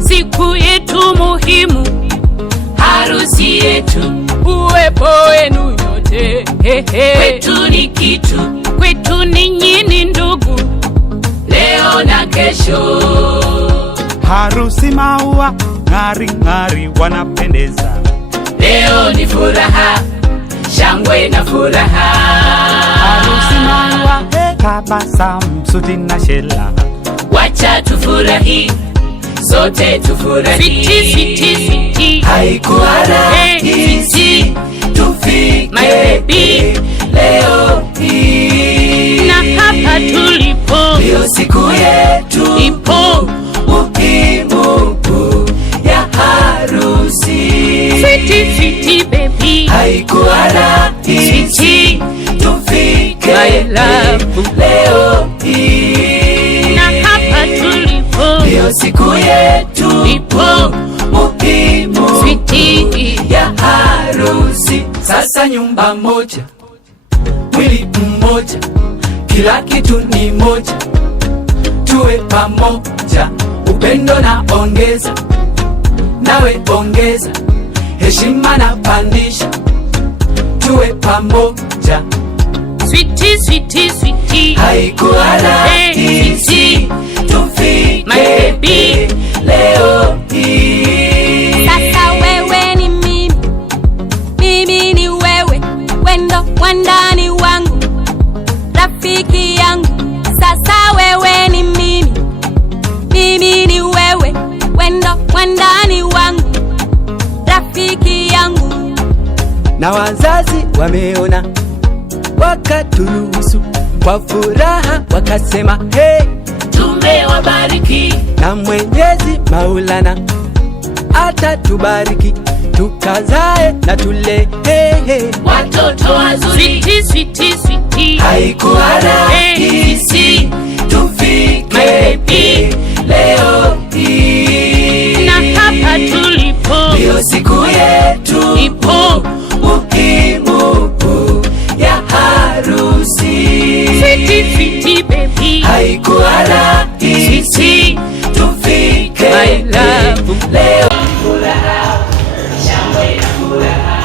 siku yetu muhimu, harusi yetu, uwepo wenu nyote. Kwetu ni kitu, kwetu ninyi ni ndugu, leo na kesho. Harusi maua ng'ari ng'ari wanapendeza, leo ni furaha, shangwe na furaha. Harusi maua tabasamu, suti na shela, wacha tufurahi, sote tufurahi. Sweetie, sweetie, sweetie, haikuwa rahisi tufike my baby leo hii, na hapa tulipo ndio siku yetu ipo muhimu ya harusi. Sweetie, sweetie baby, haikuwa rahisi tufike my love leo hii, na hapa tulipo ndio siku yetu ipo muhimu sweetie ya harusi. Sasa nyumba moja, mwili mmoja, kila kitu ni moja, tuwe pamoja, upendo na ongeza, nawe ongeza, heshima na pandisha, tuwe pamoja. Sweetie, sweetie, sweetie, haikuwa rahisi tufike my baby leo hii. Sasa wewe ni mimi, mimi ni wewe, wendo wandani wangu, rafiki yangu. Sasa wewe ni mimi, mimi ni wewe, wendo wandani wangu, rafiki yangu. Na wazazi wameona, wakaturuhusu kwa furaha, wakasema hey, tumewabariki na Mwenyezi Maulana atatubariki, tukazae na tule watoto wazuri. Sweetie, sweetie, sweetie, haikuwa rahisi tufike leo hii, na hapa tulipo ndio siku yetu ipo muhimu ya harusi. Sweetie, sweetie baby, haikuwa rahisi tufike my love leo. Furaha, shangwe na furaha.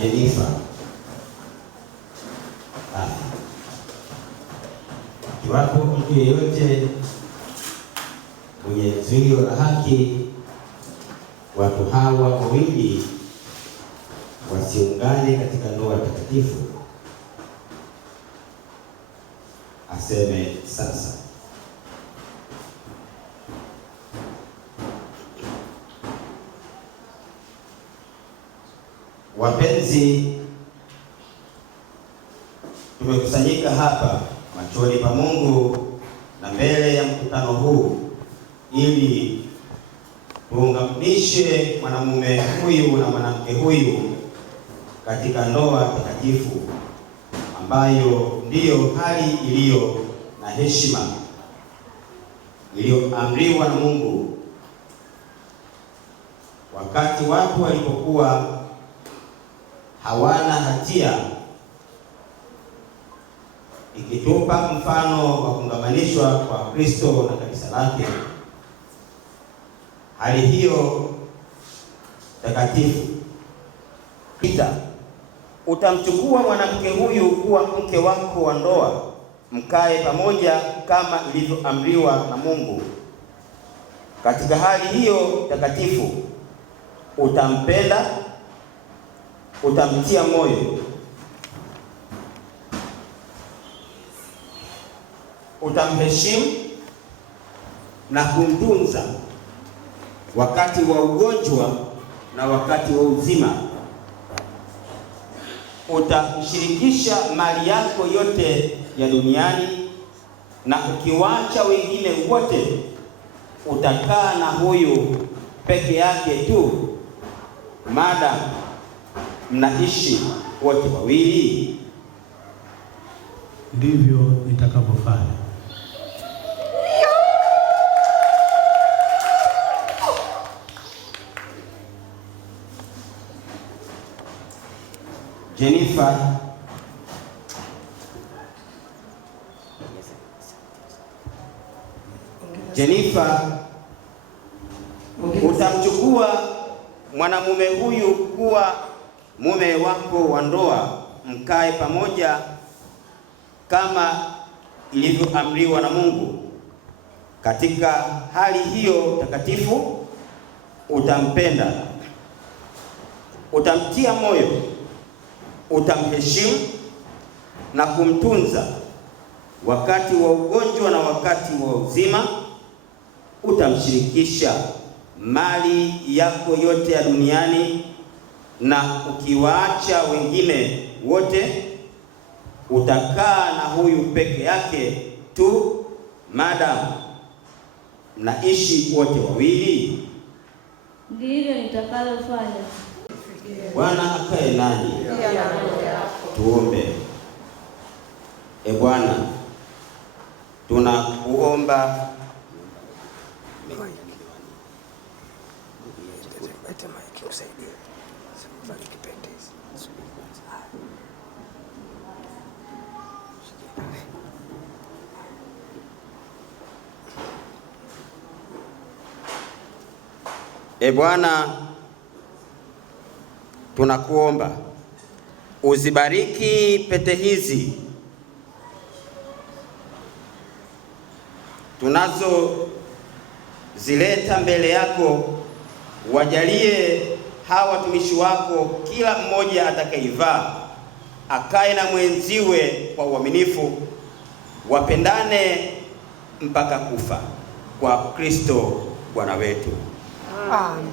Jennifer. Kiwapo mtu yeyote mwenye zuio la haki, watu hawa wawili wasiungane katika ndoa takatifu, aseme sasa. Wapenzi, tumekusanyika hapa machoni pa Mungu na mbele ya mkutano huu ili tuunganishe mwanamume huyu na mwanamke huyu katika ndoa takatifu ambayo ndiyo hali iliyo na heshima iliyoamriwa na Mungu wakati watu walipokuwa hawana hatia, ikitupa mfano wa kuungamanishwa kwa Kristo na kanisa lake. Hali hiyo takatifu utamchukua mwanamke huyu kuwa mke wako wa ndoa, mkae pamoja kama ilivyoamriwa na Mungu. Katika hali hiyo takatifu utampenda, utamtia moyo, utamheshimu na kumtunza wakati wa ugonjwa na wakati wa uzima. Utamshirikisha mali yako yote ya duniani, na ukiwacha wengine wote utakaa na huyu peke yake tu, maadamu mnaishi wote wawili. Ndivyo nitakavyofanya. Jennifer, utamchukua mwanamume huyu kuwa mume wako wa ndoa, mkae pamoja kama ilivyoamriwa na Mungu. Katika hali hiyo takatifu utampenda, utamtia moyo, utamheshimu na kumtunza wakati wa ugonjwa na wakati wa uzima. Utamshirikisha mali yako yote ya duniani, na ukiwaacha wengine wote utakaa na huyu peke yake tu, maadamu mnaishi wote wawili. Ndivyo nitakalofanya. Bwana akae nanyi. Tuombe. Bwana, tunakuomba Bwana, tunakuomba uzibariki pete hizi tunazozileta mbele yako, wajalie hawa watumishi wako kila mmoja atakaivaa akae na mwenziwe kwa uaminifu, wapendane mpaka kufa, kwa Kristo Bwana wetu. Amen.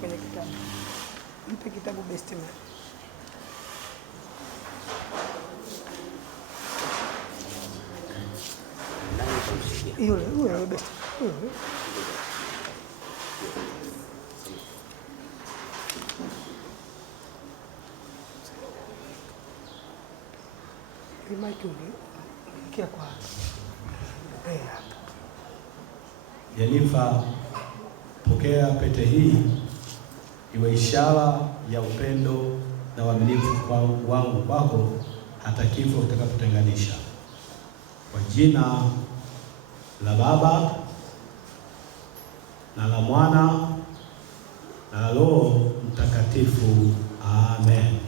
Kwenye kitabu. Mpe kitabu besti man. Yule besti. Kia kwa. Jennifer, pokea pete hii iwe ishara ya upendo na uaminifu wangu kwako hata kifo kitakapotenganisha. Kwa jina la Baba na la Mwana na la Roho Mtakatifu. Amen.